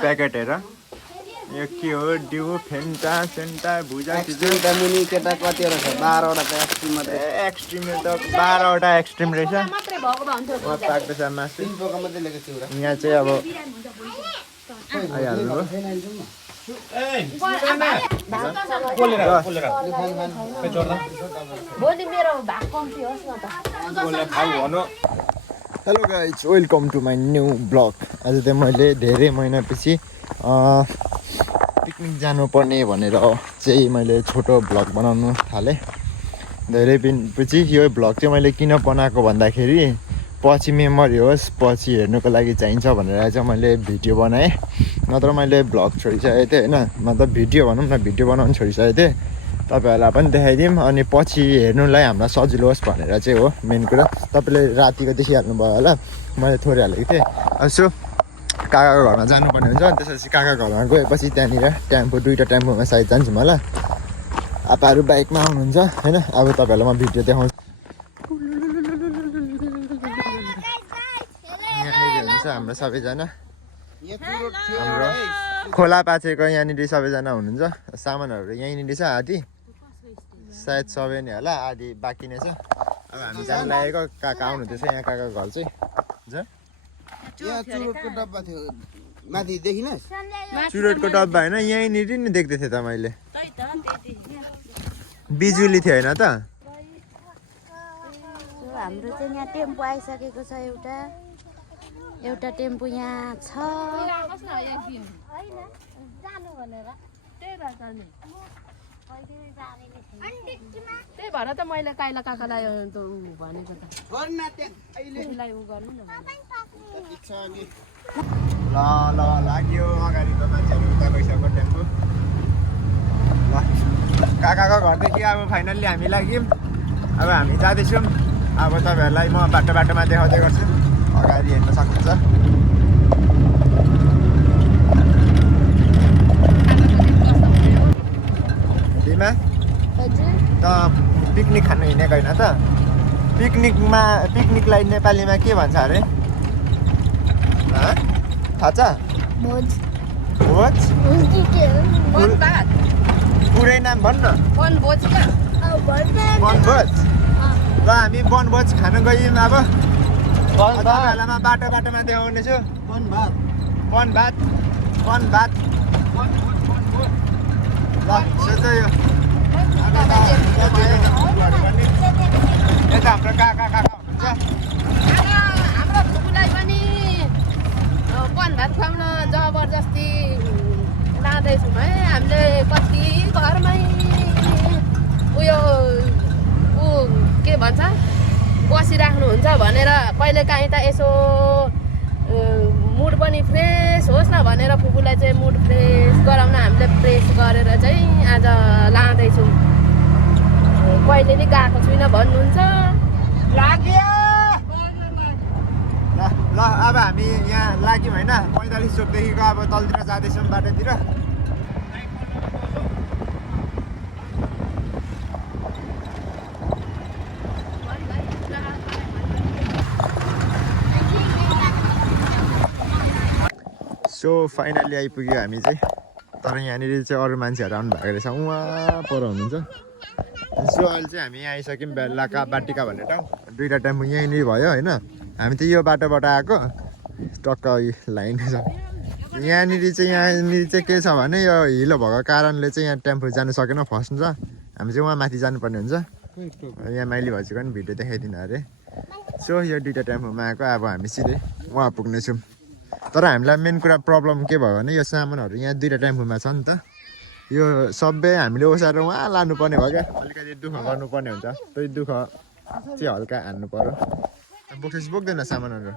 packet हेर यो के हो डिउ फेन्टा सेन्टा भुजा एक्सट्रिम मुनि केटा कतिवटा छ 12 वटा एक्सट्रिम मात्रै एक्सट्रिम त 12 वटा एक्सट्रिम रहेछ मात्रै भएको भए हुन्थ्यो म पाक्दैछ मासु 3 पोका मात्रै लेखेको छु र यहाँ चाहिँ अब आइहाल्नु भोलि मेरो भाग कम्ती होस् न त hello guys welcome to my new blog आज चाहिँ मैले धेरै महिनापछि पिकनिक जानुपर्ने भनेर चाहिँ मैले छोटो ब्लग बनाउनु थालेँ धेरै दिनपछि यो ब्लग चाहिँ मैले किन बनाएको भन्दाखेरि पछि मेमोरी होस् पछि हेर्नुको लागि चाहिन्छ भनेर चाहिँ मैले भिडियो बनाएँ नत्र मैले ब्लग छोडिसकेको थिएँ होइन मतलब भिडियो भनौँ न भिडियो बनाउनु छोडिसकेको थिएँ तपाईँहरूलाई पनि देखाइदिउँ अनि पछि हेर्नुलाई हामीलाई सजिलो होस् भनेर चाहिँ हो मेन कुरा तपाईँले रातिको देखिहाल्नुभयो होला मैले थोरै हालेको थिएँ यसो काकाको घरमा जानुपर्ने हुन्छ त्यसपछि काकाको घरमा गएपछि त्यहाँनिर टेम्पो 2टा टेम्पोमा सायद जान्छौँ होला आपाहरू बाइकमा आउनुहुन्छ होइन अब तपाईँहरूलाई म भिडियो देखाउँछु यहाँनिर हुन्छ हाम्रो सबैजना हाम्रो खोला पाछेको यहाँनिर सबैजना हुनुहुन्छ सामानहरू यहीँनिर छ आधी सायद सबै नै होला आधी बाँकी नै छ अब हामी जान लागेको काका आउनुहुँदैछ यहाँ काकाको घर चाहिँ यहाँ चुरोटको डब्बा थियो माथि देखिनस् चुरोटको डब्बा होइन यहीँनिर नि देख्दै थिएँ त मैले बिजुली थियो होइन त हाम्रो चाहिँ यहाँ टेम्पो आइसकेको छ एउटा टेम्पो यहाँ छ त्यही भएर त मैले काइला काकालाई भनेको त ल लाग्यो अगाडिको मान्छेहरू उता गइसक्यो टेम्पो ल काकाको घरदेखि अब फाइनल्ली हामी लाग्यौँ अब हामी जाँदैछौँ अब तपाईँहरूलाई म बाटोमा देखाउँदै गर्छु अगाडि हेर्न सक्नुहुन्छ दिमा त पिकनिक खानु हिँडेको होइन त पिकनिकलाई नेपालीमा के भन्छ अरे थाहा छ भोज पुरै नाम भन्न वनभोज ल हामी वनभोज खान गयौँ अब तपाईँहरूलाई म बाटोमा देखाउनेछु वनभात ल सोध्दै यो यता हाम्रो काका हुनुहुन्छ हाम्रो फुपूलाई पनि वनभात खुवाउन जबरजस्ती लाँदैछौँ है हामीले कति घरमै उयो के भन्छ बसिराख्नुहुन्छ भनेर कहिलेकाहीँ त यसो मुड पनि फ्रेस होस् न भनेर फुपूलाई चाहिँ मुड फ्रेस गराउन हामीले फ्रेस गरेर चाहिँ आज लाँदैछौँ कहिले नि गएको छुइनँ भन्नुहुन्छ लाग्यो ल अब हामी यहाँ लाग्यौँ होइन 45 चोकदेखिको अब तलतिर जाँदैछौँ बाटोतिर सो फाइनल्ली आइपुग्यो हामी चाहिँ तर यहाँनिर चाहिँ अरू मान्छेहरू आउनु भएको रहेछ उहाँ पर हुनुहुन्छ सो अहिले चाहिँ हामी यहाँ आइसक्यौँ बेलाका बाटिका भन्ने ठाउँ 2टा टेम्पो यहीँनिर भयो होइन हामी चाहिँ यो बाटोबाट आएको टक्क लाइन छ यहाँनिर चाहिँ के छ भने यो हिलो भएको कारणले चाहिँ यहाँ टेम्पो जानु सकेन फस्नु छ हामी चाहिँ उहाँ माथि जानुपर्ने हुन्छ यहाँ माइली भाउजूको पनि भिडियो देखाइदिनु अरे सो यो 2टा टेम्पोमा आएको अब हामी सिधै उहाँ पुग्नेछौँ तर हामीलाई मेन कुरा प्रब्लम के भयो भने यो सामानहरू यहाँ 2टा टेम्पोमा छ नि त यो सबै हामीले ओसारेर उहाँ लानुपर्ने भयो क्या अलिकति दुःख गर्नुपर्ने हुन्छ त्यही दुःख चाहिँ हल्का हान्नु पर्यो बोक्सेस बोक्दैन सामानहरू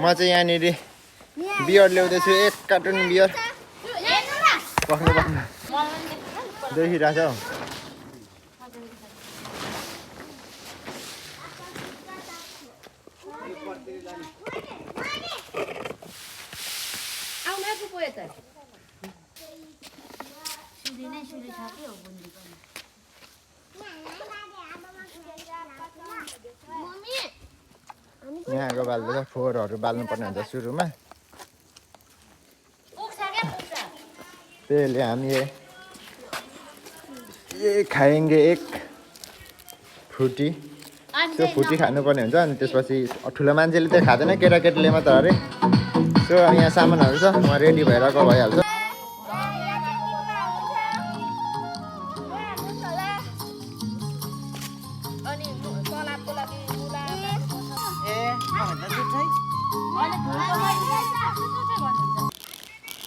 म चाहिँ यहाँनिर बियर ल्याउँदैछु 1 कार्टुन बियर पक्नु देखिरहेछ हौ सुली नै सुली छ के हो बुन्दी पनि यहाँको बाल्दैछ फोहोरहरू बाल्नुपर्ने हुन्छ सुरुमा त्यसले हामी ये खाएंगे एक फ्रुटी त्यो फ्रुटी खानुपर्ने हुन्छ अनि त्यसपछि ठुलो मान्छेले चाहिँ खाँदैन केटाकेटीले मात्र अरे सो यहाँ सामानहरू छ उहाँ रेडी भइरहेको भइहाल्छ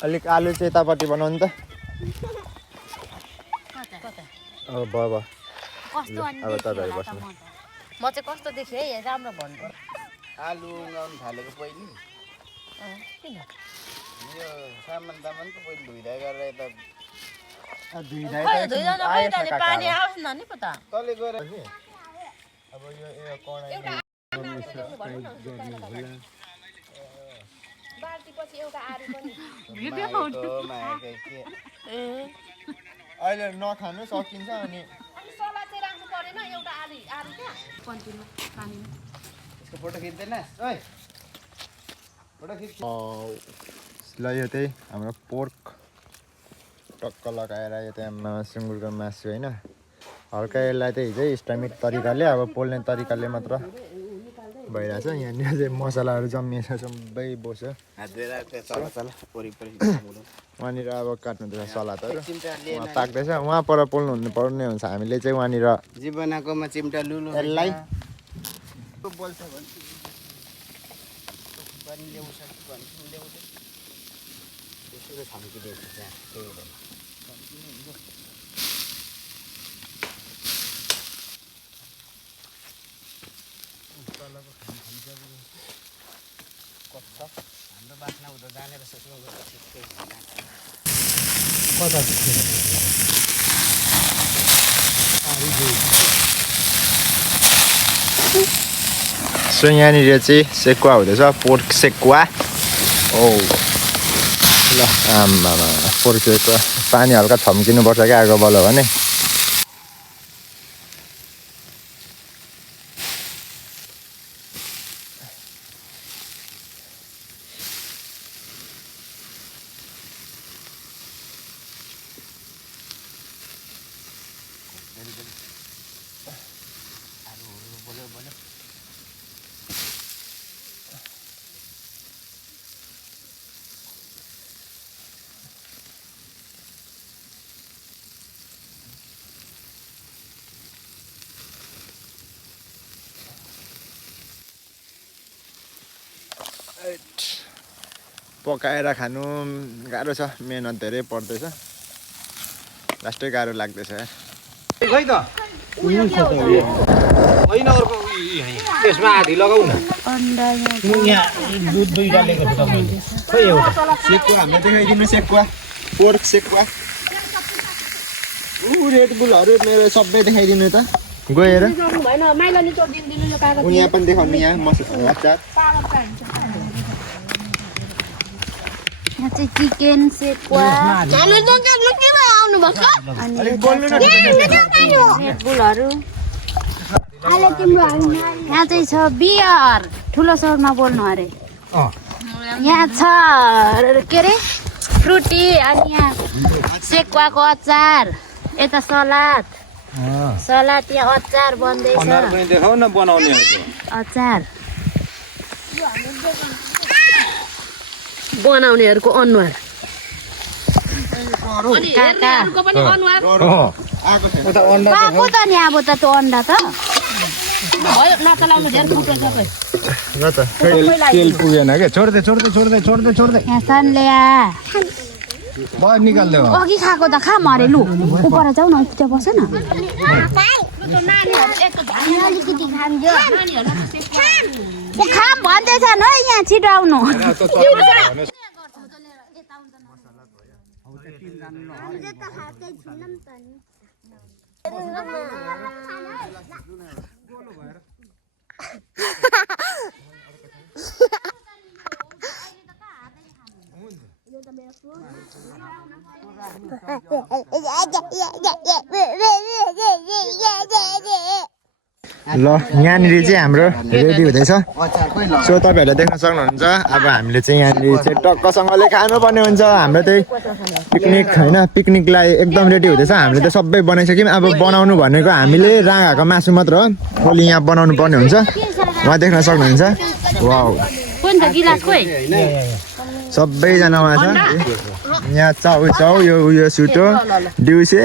अलिक आलु चाहिँ यतापट्टि बनाउनु त भयो कस्तो अनि अब तपाईँहरू बस्नु म चाहिँ कस्तो देखेँ है राम्रो भन्नु आलु उगाउनु थालेको पहिले किन यो सामान तामान त पहिले धुइधाइ गरेर यता पानी आओस् न नि पता तले गएर अब यो कडाई अहिले नखानु सकिन्छ अनि यसको फोटो खिच्दैन ओइ फोटो खिच ल यो चाहिँ हाम्रो पोर्क टक्क लगाएर यो चाहिँ सुँगुरको मासु होइन हल्का यसलाई चाहिँ हिजै इस्टामिक तरिकाले अब पोल्ने तरिकाले मात्र भइरहेछ यहाँनिर चाहिँ मसलाहरू जम्मिएछ सबै बोस्यो वहाँनिर अब काट्नुहुँदैछ सलादहरू उहाँ पाक्दैछ उहाँ पर पोल्नु पर्ने हुन्छ हामीले चाहिँ वहाँनिर जीवनाकोमा चिम्टा लुलु यसलाई बोल्छ भने ल्याउँछ ल्याउँछ त्यसले छम्किदिएको छ त्यही हो हाम्रो बाख्ना उता जाने रहेछ सो यहाँनिर चाहिँ सेकुवा हुँदैछ पोर्क सेकुवा ओ ल आम्मा पोर्क सेकुवा पानी हल्का छम्किनुपर्छ क्या आगो बल्यो भने पकाएर खानु गाह्रो छ मेहनत धेरै पर्दैछ लास्टै गाह्रो लाग्दैछ खै त होइन अर्को त्यसमा आधी लगाउ न यहाँ दुध दुईटा लिएको छु तपाईँले खै एउटा सेकुवा हामीले देखाइदिनु सेकुवा पोर्क सेकुवा रेड बुलहरू मेरो सबै देखाइदिनु त गएर यहाँ पनि देखाउनु यहाँ मसला अचार यहाँ चाहिँ चिकन सेकुवा रेडबुलहरू यहाँ चाहिँ छ बियर ठुलो स्वरमा बोल्नु अरे यहाँ छ के अरे फ्रुटी अनि यहाँ सेकुवाको अचार यता सलाद यहाँ अचार बन्दैछ देखाउ न बनाउनेहरूको अचार बनाउनेहरूको अनुहार पाएको त नि अब त त्यो अन्डा त तेल पुगेन क्या छोड्दै यहाँ सन्लेया भयो निकाल्दै अघि खाएको त खा मरे लु उपर जाऊ न त्यहाँ बस न खाम भन्दैछन् है यहाँ छिटो आउनु ल यहाँनिर चाहिँ हाम्रो रेडी हुँदैछ सो तपाईँहरूले देख्न सक्नुहुन्छ अब हामीले चाहिँ यहाँनिर चाहिँ टक्कसँगले खानुपर्ने हुन्छ हाम्रो चाहिँ पिकनिक होइन पिकनिकलाई एकदम रेडी हुँदैछ हामीले त सबै बनाइसक्यौँ अब बनाउनु भनेको हामीले राँगाको मासु मात्र हो भोलि यहाँ बनाउनु पर्ने हुन्छ उहाँ देख्न सक्नुहुन्छ वाउ सबैजना उहाँ छ यहाँ चाउ यो उयो सुटो दिउँसे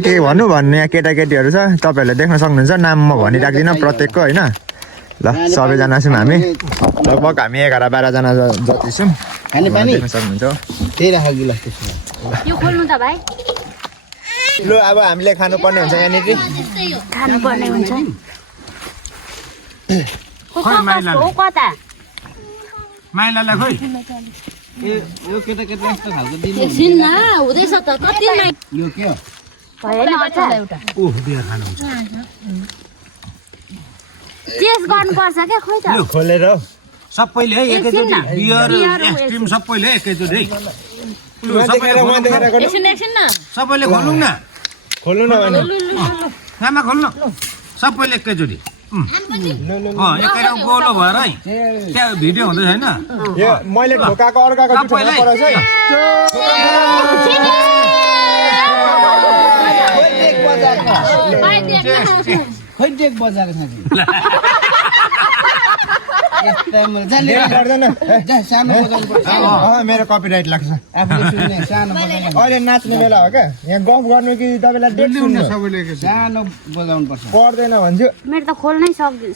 के भन्नु भन्ने यहाँ केटाकेटीहरू छ तपाईँहरूले देख्न सक्नुहुन्छ नाम म भनिराख्दिनँ प्रत्येकको होइन ल सबैजना छौँ हामी लगभग हामी 11-12जना जति छौँ देख्न सक्नुहुन्छ ल अब हामीले खानुपर्ने हुन्छ यहाँनिर खानुपर्ने हुन्छ माइलालाई खोइ यो केटा यस्तो खालको दिनु एकछिन न हुँदैछ त कति यो के हो भएन अचार ओह बियर खानुहुन्छ टेस्ट गर्नुपर्छ क्या खोइ त यो खोलेर सबैले है एकैचोटि बियर आइसक्रिम सबैले एकैचोटि है एकछिन न सबैले खोल्नु न खामा खोल्नु सबैले एकैचोटि एकै ठाउँ गोलो भएर है त्यहाँ भिडियो हुँदै छैन मैले ढोकाको अर्काको मेरो कपिराइट लाग्छ अहिले नाच्ने बेला हो क्या यहाँ गफ गर्नु कि तपाईँलाई सानो बजाउनु पर्छ पर्दैन भन्छु मेरो त खोल्नै सक्दिनँ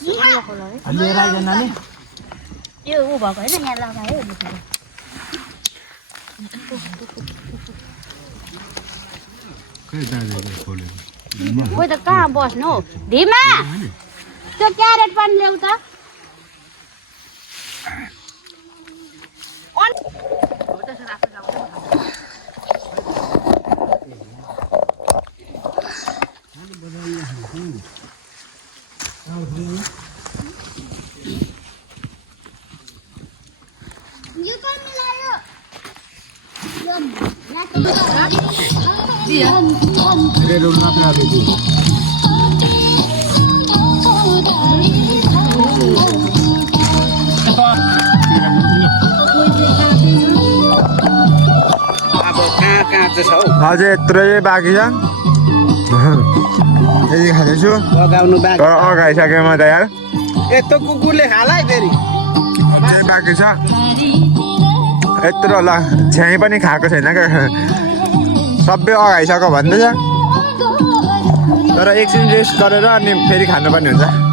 यो ऊ भएको होइन यहाँ लगायो खोइ त कहाँ बस्नु हौ ढिमा त्यो क्यारेट पनि ल्याउ त अझै यत्रै बाँकी छ यति खाँदैछु अगाइसकेँ म त यार यस्तो कुकुरले खाला है फेरि अझै बाँकी छ यत्रो ल छ्याइ पनि खाएको छैन क्या सबै अगाइसक्यो भन्दैछ तर एकछिन रेस्ट गरेर अनि फेरि खानुपर्ने हुन्छ